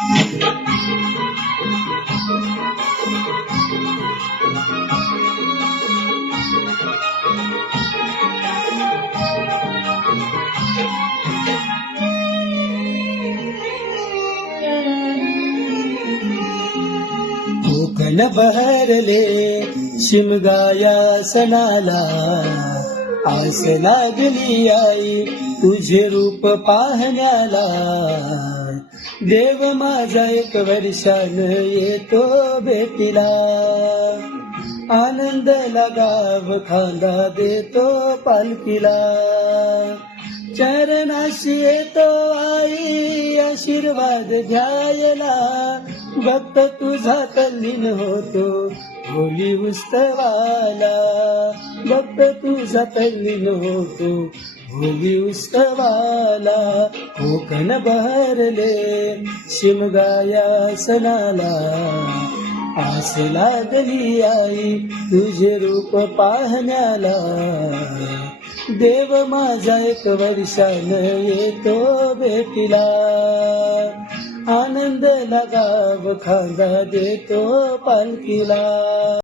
कोकण बहरले शिमगाया सणाला, आस लागली आई तुझे रूप पाहण्याला. देव माझा एक वर्षान येतो भेटीला, आनंद लगाव खांदा देतो पालखीला. चरणाशी येतो आई आशीर्वाद घ्यायला, भक्त तुझा तल्लीन होतो होली उत्सवाला. भक्त तुझा तल्लीन होतो होली उत्सवाला. कोकण बहरले शिमगाया सणाला, आस लागली आई तुझे रूप पाहण्याला. देव माझा एक वर्षान येतो भेटीला, आनंद लगाव खांदा देतो पालखीला.